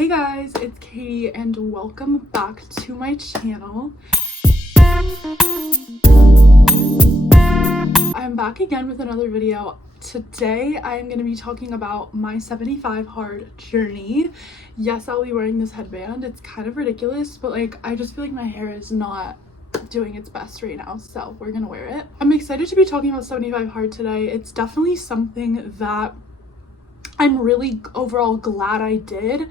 Hey guys, it's Katie and welcome back to my channel. I'm back again with another video. Today I'm going to be talking about my 75 hard journey. Yes, I'll be wearing this headband. It's kind of ridiculous, but like I just feel like my hair is not doing its best right now, so we're gonna wear it. I'm excited to be talking about 75 hard today. It's definitely something that I'm really overall glad I did,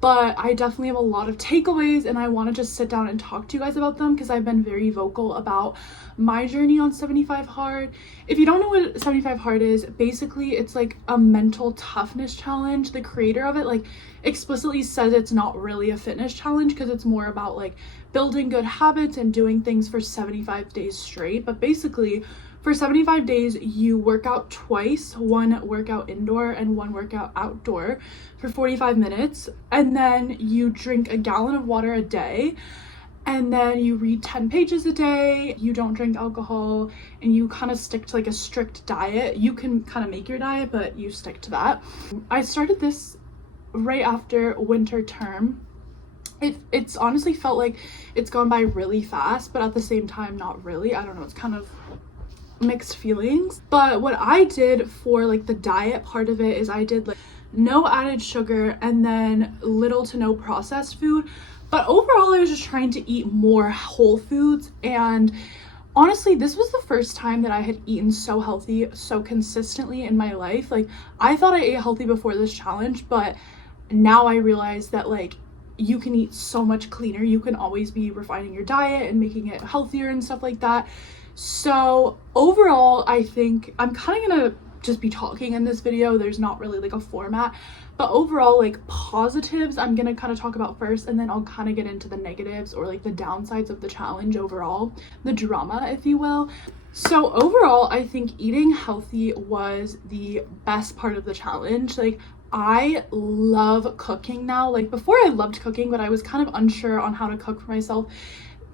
but I definitely have a lot of takeaways and I want to just sit down and talk to you guys about them because I've been very vocal about my journey on 75 hard. If you don't know what 75 hard is, basically it's like a mental toughness challenge. The creator of it like explicitly says it's not really a fitness challenge because it's more about like building good habits and doing things for 75 days straight. But basically for 75 days, you work out twice, one workout indoor and one workout outdoor for 45 minutes. And then you drink a gallon of water a day. And then you read 10 pages a day. You don't drink alcohol and you kind of stick to like a strict diet. You can kind of make your diet, but you stick to that. I started this right after winter term. It's honestly felt like it's gone by really fast, but at the same time, not really. I don't know. It's kind of mixed feelings. But what I did for like the diet part of it is I did like no added sugar and then little to no processed food. But overall I was just trying to eat more whole foods, and honestly this was the first time that I had eaten so healthy so consistently in my life. Like I thought I ate healthy before this challenge, but now I realize that like you can eat so much cleaner. You can always be refining your diet and making it healthier and stuff like that. So overall, I think I'm kind of gonna just be talking in this video. There's not really like a format, but overall like positives I'm gonna kind of talk about first, and then I'll kind of get into the negatives or like the downsides of the challenge overall, the drama if you will. So overall I think eating healthy was the best part of the challenge. Like I love cooking now. Like before I loved cooking, but I was kind of unsure on how to cook for myself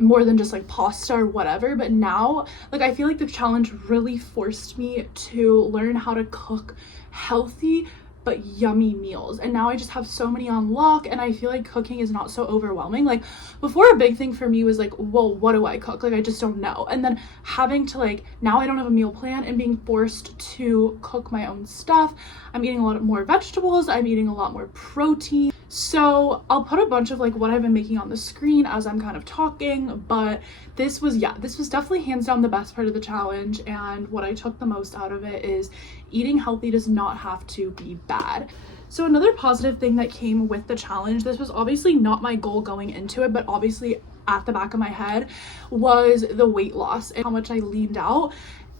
more than just like pasta or whatever. But now like I feel like the challenge really forced me to learn how to cook healthy but yummy meals, and now I just have so many on lock and I feel like cooking is not so overwhelming. Like before, a big thing for me was like, well, what do I cook? Like I just don't know. And then having to like, now I don't have a meal plan and being forced to cook my own stuff. I'm eating a lot more vegetables, I'm eating a lot more protein. So I'll put a bunch of like what I've been making on the screen as I'm kind of talking, but this was definitely hands down the best part of the challenge. And what I took the most out of it is eating healthy does not have to be bad. So another positive thing that came with the challenge, this was obviously not my goal going into it, but obviously at the back of my head, was the weight loss and how much I leaned out.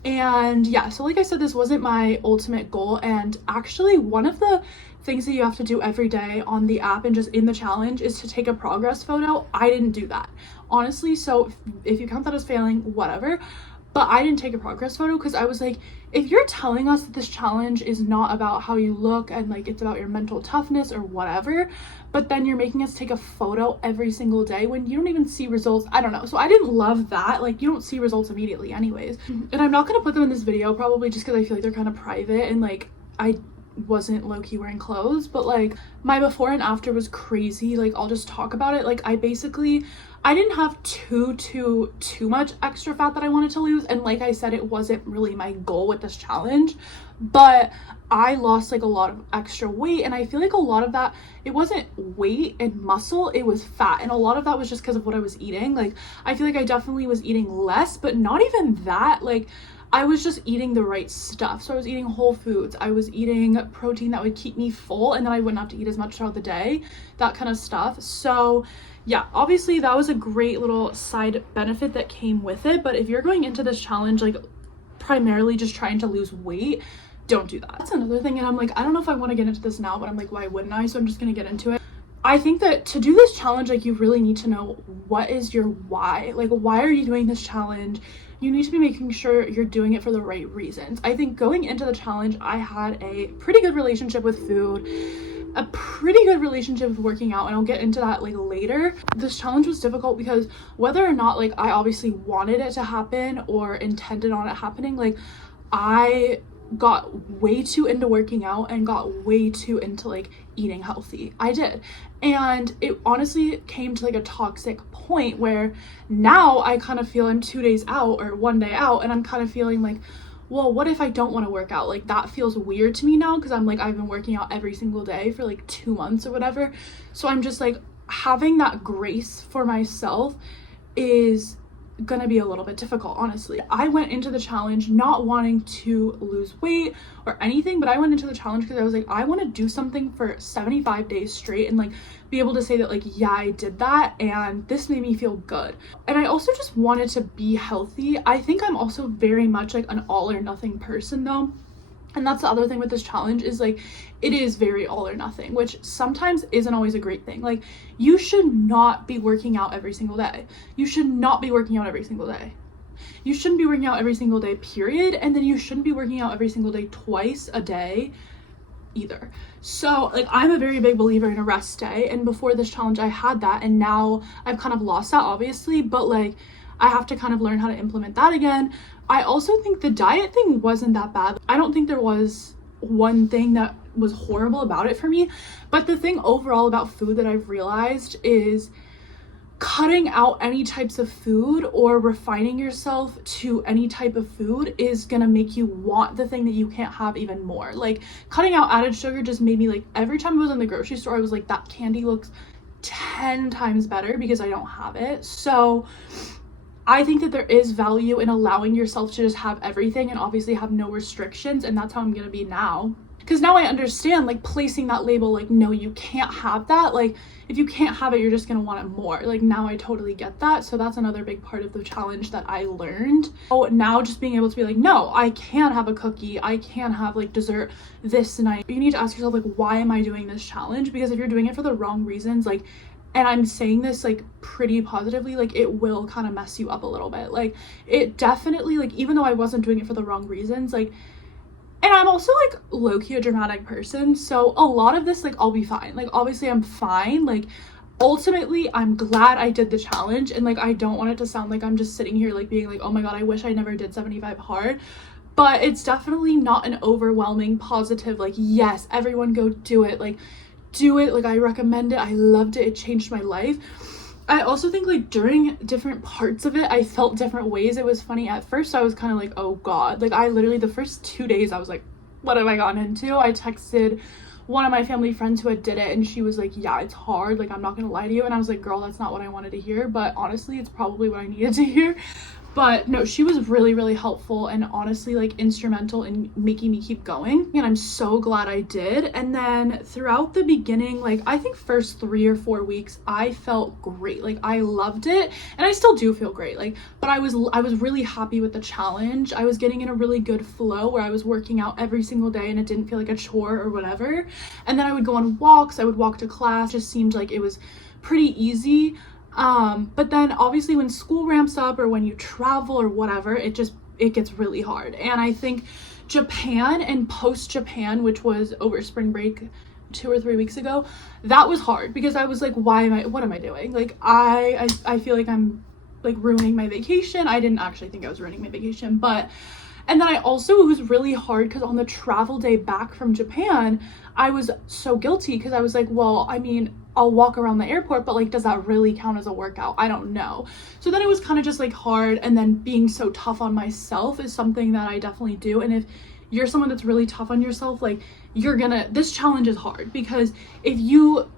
And yeah, so like I said, this wasn't my ultimate goal. And actually one of the things that you have to do every day on the app and just in the challenge is to take a progress photo. I didn't do that, honestly. So if you count that as failing, whatever. But I didn't take a progress photo because I was like, if you're telling us that this challenge is not about how you look and like it's about your mental toughness or whatever, but then you're making us take a photo every single day when you don't even see results, I don't know. So I didn't love that. Like you don't see results immediately anyways. And I'm not going to put them in this video probably just because I feel like they're kind of private and like I wasn't low-key wearing clothes, but like my before and after was crazy. Like I'll just talk about it. Like I didn't have too much extra fat that I wanted to lose, and like I said, it wasn't really my goal with this challenge, but I lost like a lot of extra weight, and I feel like a lot of that, it wasn't weight and muscle, it was fat, and a lot of that was just because of what I was eating. Like I feel like I definitely was eating less, but not even that. Like I was just eating the right stuff. So I was eating whole foods, I was eating protein that would keep me full, and then I wouldn't have to eat as much throughout the day, that kind of stuff. So yeah, obviously that was a great little side benefit that came with it. But if you're going into this challenge like primarily just trying to lose weight, don't do that. That's another thing. And I'm like, I don't know if I want to get into this now, but I'm like, why wouldn't I? So I'm just gonna get into it. I think that to do this challenge, like you really need to know what is your why. Like why are you doing this challenge? You need to be making sure you're doing it for the right reasons. I think going into the challenge, I had a pretty good relationship with food, a pretty good relationship with working out, and I'll get into that like later. This challenge was difficult because whether or not like I obviously wanted it to happen or intended on it happening, like I got way too into working out and got way too into like eating healthy. I did. And it honestly came to like a toxic point where now I kind of feel I'm 2 days out or 1 day out, and I'm kind of feeling like, well, what if I don't want to work out? Like, that feels weird to me now, because I'm like, I've been working out every single day for like 2 months or whatever. So I'm just like, having that grace for myself is gonna be a little bit difficult, honestly. I went into the challenge not wanting to lose weight or anything, but I went into the challenge because I was like, I want to do something for 75 days straight and like be able to say that like, yeah, I did that and this made me feel good. And I also just wanted to be healthy. I think I'm also very much like an all or nothing person though. And that's the other thing with this challenge, is like, it is very all or nothing, which sometimes isn't always a great thing. Like, you should not be working out every single day. You should not be working out every single day. You shouldn't be working out every single day, period. And then you shouldn't be working out every single day twice a day either. So like, I'm a very big believer in a rest day, and before this challenge I had that, and now I've kind of lost that, obviously, but like, I have to kind of learn how to implement that again. I also think the diet thing wasn't that bad. I don't think there was one thing that was horrible about it for me, but the thing overall about food that I've realized is cutting out any types of food or refining yourself to any type of food is gonna make you want the thing that you can't have even more. Like, cutting out added sugar just made me like, every time I was in the grocery store, I was like, that candy looks 10 times better because I don't have it. So I think that there is value in allowing yourself to just have everything and obviously have no restrictions, and that's how I'm gonna be now. Because now I understand, like, placing that label, like, no, you can't have that. Like, if you can't have it, you're just gonna want it more. Like, now I totally get that. So that's another big part of the challenge that I learned. So now just being able to be like, no, I can have a cookie. I can have like dessert this night. You need to ask yourself, like, why am I doing this challenge? Because if you're doing it for the wrong reasons, like, and I'm saying this like pretty positively, like, it will kind of mess you up a little bit. Like, it definitely, like, even though I wasn't doing it for the wrong reasons, like, and I'm also like low-key a dramatic person, so a lot of this, like, I'll be fine. Like, obviously I'm fine. Like, ultimately I'm glad I did the challenge, and like, I don't want it to sound like I'm just sitting here like being like, oh my god, I wish I never did 75 hard. But it's definitely not an overwhelming positive like, yes, everyone go do it, like, do it, like, I recommend it, I loved it, it changed my life. I also think like during different parts of it I felt different ways. It was funny, at first I was kind of like, oh god, like, I literally the first 2 days I was like, what have I gotten into? I texted one of my family friends who had did it, and she was like, yeah, it's hard, like, I'm not gonna lie to you. And I was like, girl, that's not what I wanted to hear, but honestly it's probably what I needed to hear. But no, she was really, really helpful and honestly like instrumental in making me keep going, and I'm so glad I did. And then throughout the beginning, like, I think first 3 or 4 weeks I felt great. Like, I loved it, and I still do feel great, like, but I was really happy with the challenge. I was getting in a really good flow where I was working out every single day and it didn't feel like a chore or whatever. And then I would go on walks, I would walk to class, just seemed like it was pretty easy. But then obviously when school ramps up or when you travel or whatever, it gets really hard. And I think Japan and post Japan, which was over spring break 2 or 3 weeks ago, that was hard because I was like, what am I doing? Like, I feel like I'm like ruining my vacation. I didn't actually think I was ruining my vacation, but, and then it was really hard because on the travel day back from Japan, I was so guilty because I was like, well, I mean, I'll walk around the airport, but like, does that really count as a workout? I don't know. So then it was kind of just like hard, and then being so tough on myself is something that I definitely do. And if you're someone that's really tough on yourself, like, this challenge is hard because if you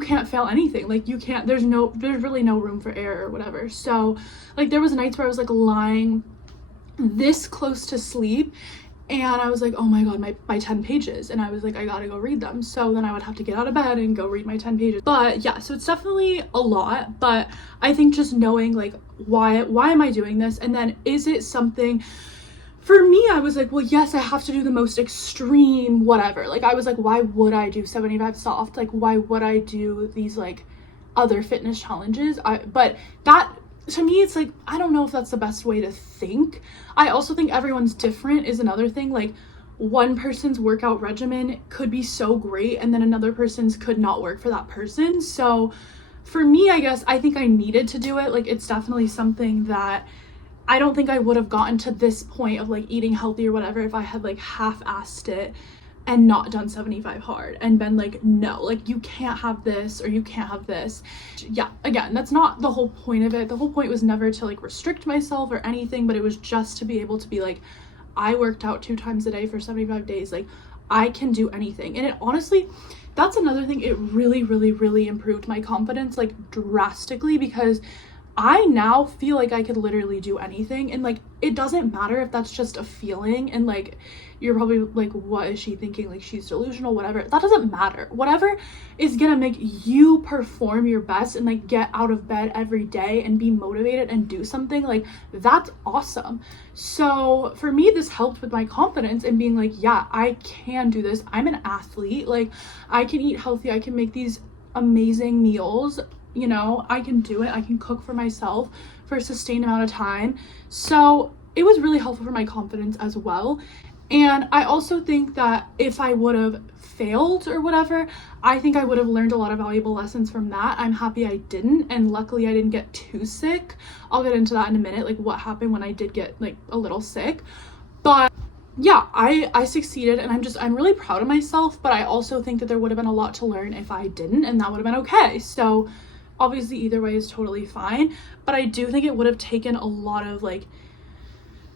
can't fail anything, like, you can't, there's really no room for error or whatever. So like, there was nights where I was like lying this close to sleep and I was like, oh my god, my 10 pages, and I was like, I gotta go read them. So then I would have to get out of bed and go read my 10 pages. But yeah, so it's definitely a lot, but I think just knowing like, why am I doing this, and then is it something for me? I was like, well, yes, I have to do the most extreme whatever. Like, I was like, why would I do 75 soft? Like, why would I do these like other fitness challenges? But that, to me, it's like, I don't know if that's the best way to think. I also think everyone's different is another thing. Like, one person's workout regimen could be so great and then another person's could not work for that person. So for me, I guess I think I needed to do it. Like, it's definitely something that I don't think I would have gotten to this point of like eating healthy or whatever if I had like half-assed it and not done 75 hard and been like, no, like you can't have this or you can't have this. Yeah, again, that's not the whole point of it. The whole point was never to like restrict myself or anything, but it was just to be able to be like, I worked out 2 times a day for 75 days. Like I can do anything. And it honestly, that's another thing. It really, really, really improved my confidence like drastically, because I now feel like I could literally do anything, and like it doesn't matter if that's just a feeling, and like you're probably like, what is she thinking, like she's delusional, whatever. That doesn't matter. Whatever is gonna make you perform your best and like get out of bed every day and be motivated and do something, like that's awesome. So for me, this helped with my confidence and being like, yeah, I can do this. I'm an athlete, like I can eat healthy, I can make these amazing meals, you know, I can do it. I can cook for myself for a sustained amount of time. So it was really helpful for my confidence as well. And I also think that if I would have failed or whatever, I think I would have learned a lot of valuable lessons from that. I'm happy I didn't, and luckily I didn't get too sick. I'll get into that in a minute, like what happened when I did get like a little sick. But yeah, I succeeded, and I'm really proud of myself, but I also think that there would have been a lot to learn if I didn't, and that would have been okay. So obviously either way is totally fine, but I do think it would have taken a lot of like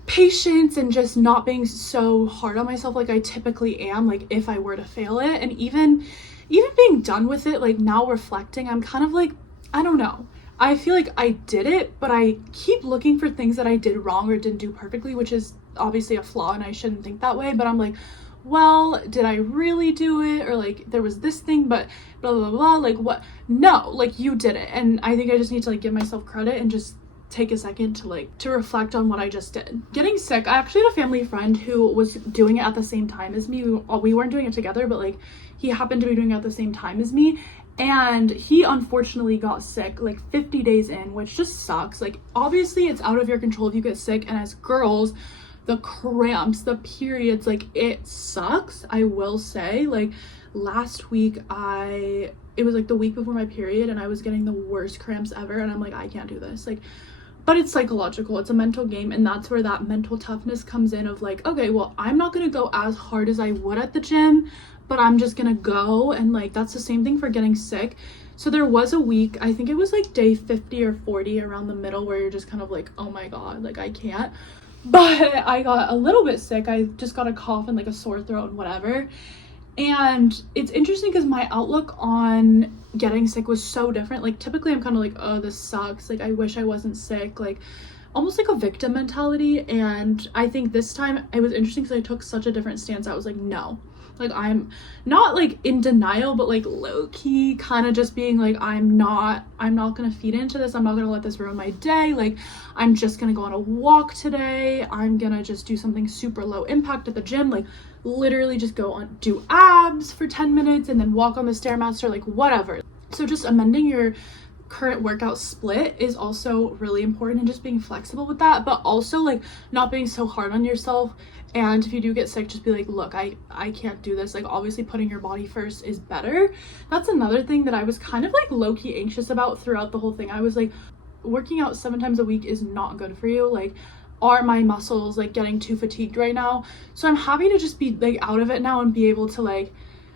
patience and just not being so hard on myself like I typically am, like if I were to fail it. And even being done with it, like now reflecting, I'm kind of like, I don't know, I feel like I did it, but I keep looking for things that I did wrong or didn't do perfectly, which is obviously a flaw and I shouldn't think that way. But I'm like, well, did I really do it? Or like there was this thing, but blah blah blah, like what? No, like you did it. And I think I just need to like give myself credit and just take a second to reflect on what I just did. Getting sick, I actually had a family friend who was doing it at the same time as me. We weren't doing it together, but like he happened to be doing it at the same time as me, and he unfortunately got sick like 50 days in, which just sucks. Like obviously it's out of your control if you get sick, and as girls, the cramps, the periods, like it sucks. I will say, like last week it was like the week before my period, and I was getting the worst cramps ever, and I'm like, I can't do this. Like, but it's psychological, it's a mental game, and that's where that mental toughness comes in of like, okay, well, I'm not gonna go as hard as I would at the gym, but I'm just gonna go. And like that's the same thing for getting sick. So there was a week, I think it was like day 50 or 40, around the middle, where you're just kind of like, oh my god, like I can't. But I got a little bit sick. I just got a cough and like a sore throat and whatever. And it's interesting because my outlook on getting sick was so different. Like typically I'm kind of like, oh, this sucks, like I wish I wasn't sick, like almost like a victim mentality. And I think this time it was interesting because I took such a different stance. I was like, no, like I'm not like in denial, but like low-key kind of just being like, I'm not gonna feed into this. I'm not gonna let this ruin my day. Like I'm just gonna go on a walk today. I'm gonna just do something super low impact at the gym, like literally just go on, do abs for 10 minutes and then walk on the Stairmaster, like whatever. So just amending your current workout split is also really important, and just being flexible with that, but also like not being so hard on yourself. And if you do get sick, just be like, look, I can't do this. Like obviously putting your body first is better. That's another thing that I was kind of like low-key anxious about throughout the whole thing. I was like, working out 7 times a week is not good for you. Like, are my muscles like getting too fatigued right now? So I'm happy to just be like out of it now and be able to like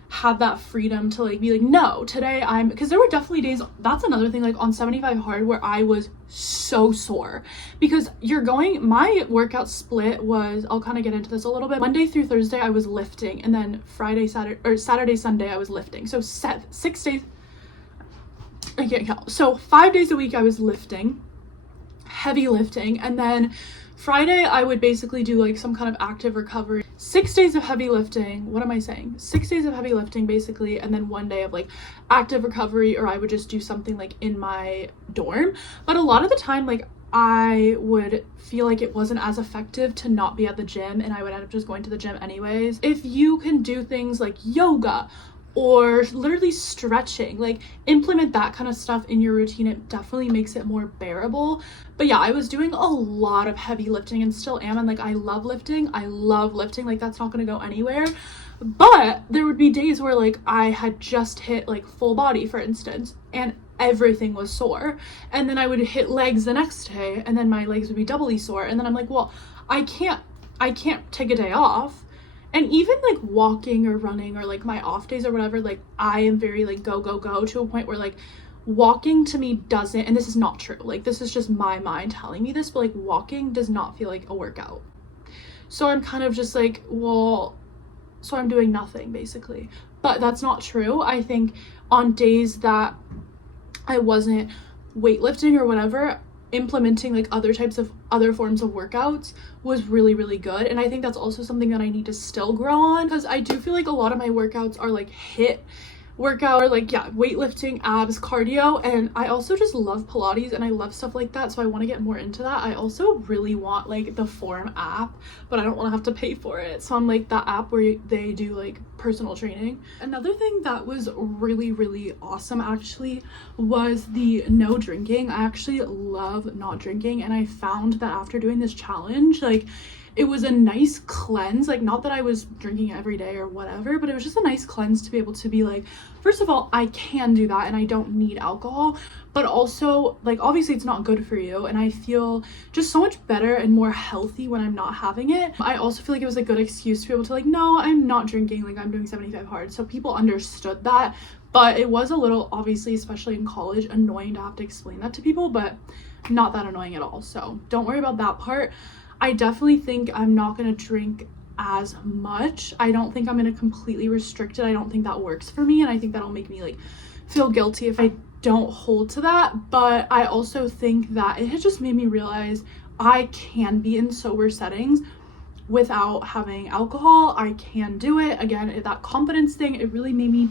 have that freedom to like be like, no, today because there were definitely days, that's another thing, like on 75 hard where I was so sore, because my workout split was, I'll kind of get into this a little bit. Monday through Thursday I was lifting, and then Saturday, Sunday I was lifting. So 6 days, I can't count. So 5 days a week I was lifting, heavy lifting, and then Friday I would basically do like some kind of active recovery. 6 days of heavy lifting. What am I saying? 6 days of heavy lifting basically, and then 1 day of like active recovery, or I would just do something like in my dorm. But a lot of the time, like I would feel like it wasn't as effective to not be at the gym, and I would end up just going to the gym anyways. If you can do things like yoga or literally stretching, like implement that kind of stuff in your routine, it definitely makes it more bearable. But yeah, I was doing a lot of heavy lifting and still am, and like I love lifting, like that's not gonna go anywhere. But there would be days where like I had just hit like full body, for instance, and everything was sore. And then I would hit legs the next day and then my legs would be doubly sore. And then I'm like, well, I can't take a day off. And even like walking or running or like my off days or whatever, like I am very like go to a point where like walking to me doesn't, and this is not true, like this is just my mind telling me this, but like walking does not feel like a workout. So I'm kind of just like, well, so I'm doing nothing basically. But that's not true. I think on days that I wasn't weightlifting or whatever, implementing like other forms of workouts was really, really good. And I think that's also something that I need to still grow on, because I do feel like a lot of my workouts are like HIIT workout or like, yeah, weightlifting, abs, cardio. And I also just love Pilates and I love stuff like that, so I want to get more into that. I also really want like the Form app, but I don't want to have to pay for it, so I'm like that app where they do like personal training. Another thing that was really, really awesome actually was the no drinking. I actually love not drinking, and I found that after doing this challenge, like it was a nice cleanse. Like, not that I was drinking every day or whatever, but it was just a nice cleanse to be able to be like, first of all, I can do that and I don't need alcohol, but also like obviously it's not good for you, and I feel just so much better and more healthy when I'm not having it. I also feel like it was a good excuse to be able to like, no, I'm not drinking, like I'm doing 75 hard, so people understood that. But it was a little, obviously, especially in college, annoying to have to explain that to people, but not that annoying at all, so don't worry about that part. I definitely think I'm not going to drink as much. I don't think I'm going to completely restrict it. I don't think that works for me, and I think that'll make me like feel guilty if I don't hold to that. But I also think that it has just made me realize I can be in sober settings without having alcohol. I can do it. Again, that confidence thing, it really made me,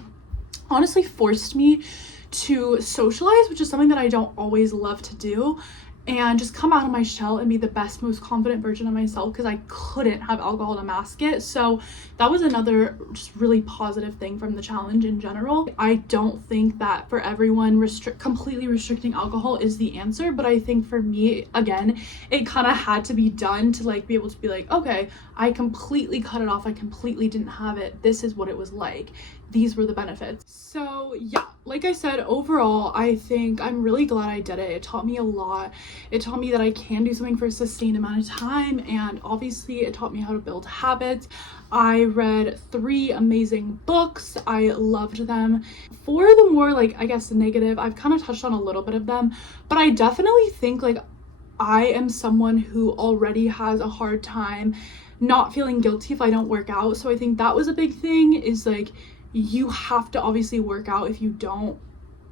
honestly forced me to socialize, which is something that I don't always love to do, and just come out of my shell and be the best, most confident version of myself, because I couldn't have alcohol to mask it. So that was another just really positive thing from the challenge in general. I don't think that for everyone completely restricting alcohol is the answer, but I think for me, again, it kind of had to be done to like be able to be like, okay, I completely cut it off, I completely didn't have it, this is what it was like, these were the benefits. So yeah, like I said, overall I think I'm really glad I did it. It taught me a lot. It taught me that I can do something for a sustained amount of time, and obviously it taught me how to build habits. I read 3 amazing books. I loved them. For the more like, I guess, negative, I've kind of touched on a little bit of them, but I definitely think like I am someone who already has a hard time not feeling guilty if I don't work out. So I think that was a big thing, is like you have to obviously work out. If you don't,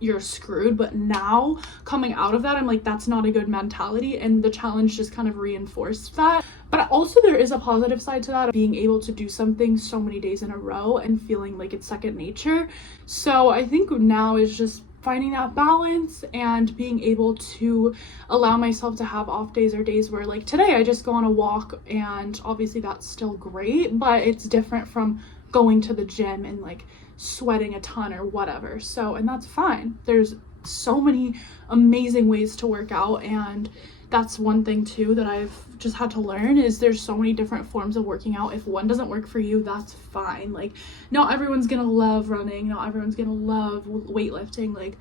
you're screwed. But now coming out of that, I'm like, that's not a good mentality, and the challenge just kind of reinforced that. But also there is a positive side to that, being able to do something so many days in a row and feeling like it's second nature. So I think now is just finding that balance and being able to allow myself to have off days, or days where like today I just go on a walk, and obviously that's still great, but it's different from going to the gym and like sweating a ton or whatever. So, and that's fine. There's so many amazing ways to work out, and that's one thing too that I've just had to learn, is there's so many different forms of working out. If one doesn't work for you, that's fine. Like, not everyone's gonna love running, not everyone's gonna love weightlifting, like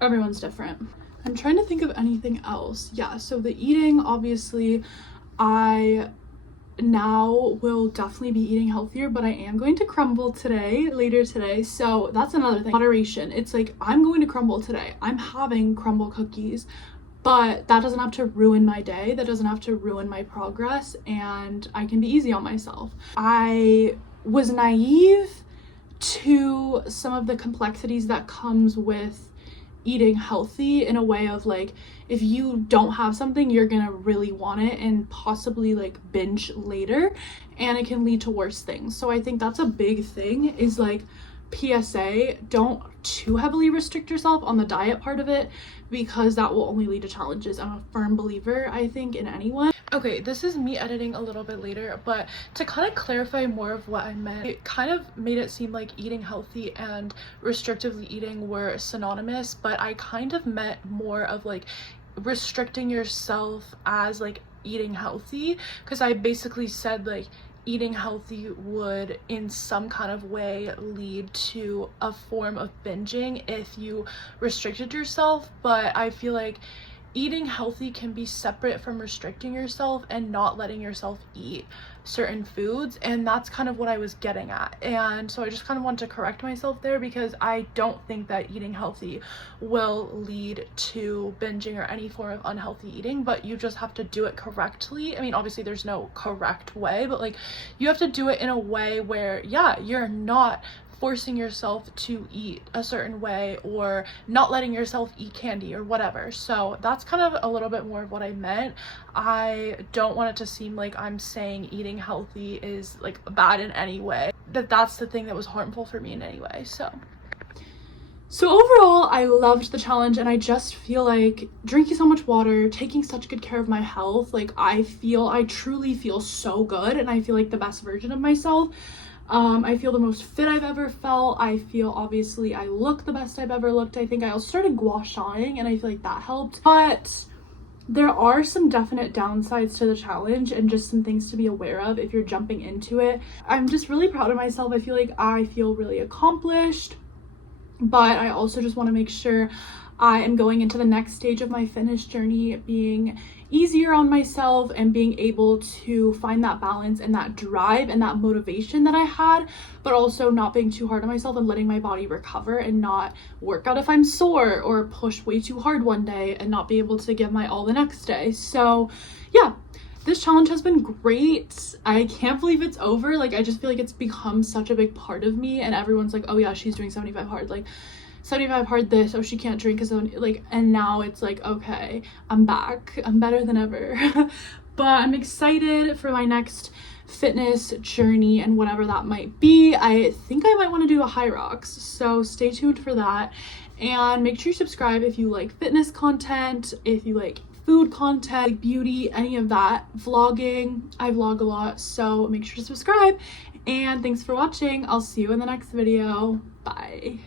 everyone's different. I'm trying to think of anything else. Yeah, so the eating, obviously I now will definitely be eating healthier, but I am going to crumble later today, so that's another thing. Moderation. It's like, I'm going to crumble today, I'm having crumble cookies, but that doesn't have to ruin my day, that doesn't have to ruin my progress, and I can be easy on myself. I was naive to some of the complexities that comes with eating healthy, in a way of like, if you don't have something, you're gonna really want it and possibly like binge later, and it can lead to worse things. So I think that's a big thing, is like, PSA, don't too heavily restrict yourself on the diet part of it, because that will only lead to challenges. I'm a firm believer, I think, in anyone. Okay, this is me editing a little bit later, but to kind of clarify more of what I meant, it kind of made it seem like eating healthy and restrictively eating were synonymous, but I kind of meant more of like restricting yourself as like eating healthy, because I basically said like, eating healthy would in some kind of way lead to a form of binging if you restricted yourself, but I feel like eating healthy can be separate from restricting yourself and not letting yourself eat certain foods, and that's kind of what I was getting at. And so I just kind of want to correct myself there, because I don't think that eating healthy will lead to binging or any form of unhealthy eating, but you just have to do it correctly. I mean, obviously there's no correct way, but like you have to do it in a way where, yeah, you're not forcing yourself to eat a certain way or not letting yourself eat candy or whatever. So that's kind of a little bit more of what I meant. I don't want it to seem like I'm saying eating healthy is like bad in any way, that's the thing that was harmful for me in any way. So overall, I loved the challenge, and I just feel like drinking so much water, taking such good care of my health, like I truly feel so good, and I feel like the best version of myself. I feel the most fit I've ever felt. I feel, obviously, I look the best I've ever looked. I think I also started gua shaing, and I feel like that helped. But there are some definite downsides to the challenge and just some things to be aware of if you're jumping into it. I'm just really proud of myself. I feel really accomplished, but I also just want to make sure I am going into the next stage of my fitness journey being easier on myself and being able to find that balance and that drive and that motivation that I had, but also not being too hard on myself and letting my body recover and not work out if I'm sore or push way too hard one day and not be able to give my all the next day. So yeah, this challenge has been great. I can't believe it's over. Like, I just feel like it's become such a big part of me, and everyone's like, oh yeah, she's doing 75 hard, like 75 hard this, oh she can't drink, because like, and now it's like, okay, I'm back, I'm better than ever. But I'm excited for my next fitness journey and whatever that might be. I think I might want to do a high rocks, so stay tuned for that. And make sure you subscribe if you like fitness content, if you like food content, like beauty, any of that. Vlogging, I vlog a lot, so make sure to subscribe. And thanks for watching. I'll see you in the next video. Bye.